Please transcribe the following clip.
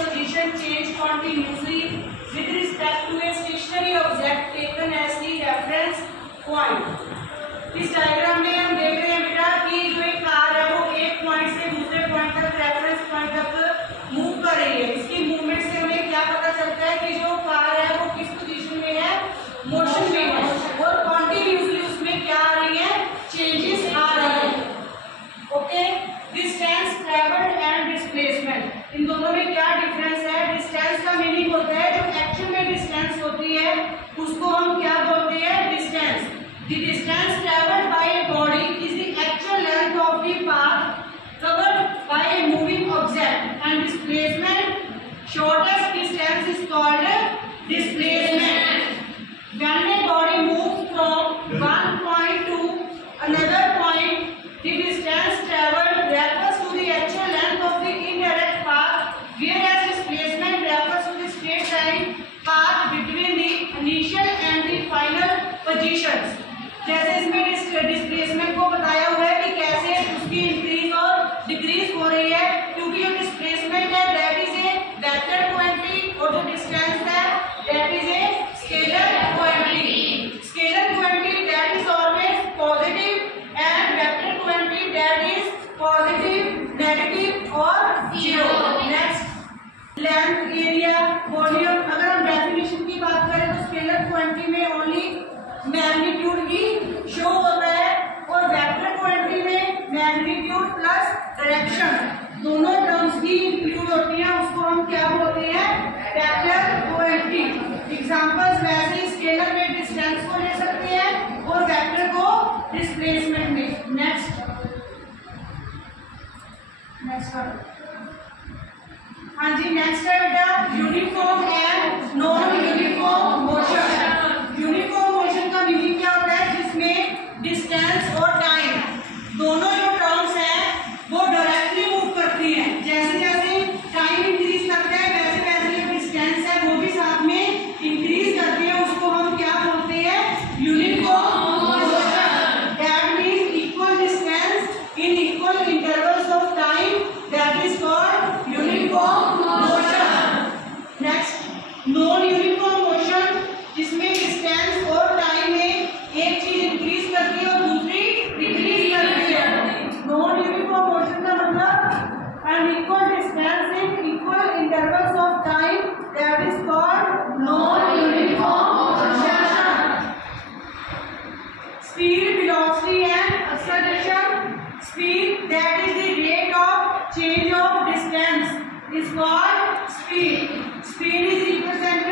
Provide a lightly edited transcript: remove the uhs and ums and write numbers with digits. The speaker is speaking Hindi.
position change continuously with respect to a stationary object taken as the reference point. इस डायग्राम में हम देख रहे हैं बेटा कि जो एक कार है वो एक पॉइंट से दूसरे पॉइंट तक, रेफरेंस पॉइंट तक मूव कर रही है। इसकी मूवमेंट से हमें क्या पता चलता है कि जो कार है वो किस पोजीशन में है, मोशन में है, और कॉन्टिन्यूसली उसमें क्या आ रही है, चेंजेस आ रही है। Okay, distance travelled and displacement, इन दोनों में क्या डिफरेंस है? डिस्टेंस का मीनिंग होता है जो एक्चुअल में डिस्टेंस होती है उसको हम क्या बोलते हैं, distance. The distance traveled by a body is the actual length of the path covered by a moving object, and displacement, shortest distance, is called displacement. When a body moves from one point to another point, the distance traveled refers to the actual length of the indirect path, whereas displacement refers to the straight line path between the initial and the final positions. जैसे इसमें डिस्प्लेसमेंट को बताया हुआ है कि कैसे उसकी इंक्रीज और डिक्रीज हो रही है, क्योंकि जो डिस्प्लेसमेंट है that is a vector quantity और जो डिस्टेंस है that is a scalar quantity. Scalar quantity that is always positive and vector quantity that is positive, negative और zero. Next, length, area, volume. अगर हम डेफिनेशन की बात करें तो स्केलर क्वांटिटी में ओनली मैग्नीट्यूड ही शो होता है और वेक्टर क्वांटिटी में मैग्नीट्यूड प्लस डायरेक्शन दोनों टर्म्स की इंक्लूड होती हैं, उसको हम क्या बोलते हैं, वेक्टर क्वांटिटी। एग्जांपल्स वैसे स्केलर में डिस्टेंस को ले सकते हैं और वेक्टर को डिस्प्लेसमेंट में। नेक्स्ट हाँ जी, नेक्स्ट है बेटा uniform and non uniform motion. Uniform motion का मीनिंग क्या होता है, जिसमें डिस्टेंस और टाइम दोनों जो टर्म्स हैं वो डायरेक्टली मूव करती हैं। जैसे जैसे टाइम इंक्रीज करता है वैसे वैसे जो डिस्टेंस है वो भी साथ में इंक्रीज करती है, उसको हम क्या बोलते हैं, uniform motion. That means equal distance in equal intervals of time, that is called uniform motion. Next, non uniform motion, जिसमें डिस्टेंस और टाइम में एक चीज इंक्रीज करती है और दूसरी डिक्रीज करती है। नॉन यूनिफॉर्म मोशन का मतलब unequal distance in equal intervals of time, that is called non uniform motion. Speed, velocity and acceleration. Speed that is the rate of change of distance is called speed. Speed is represented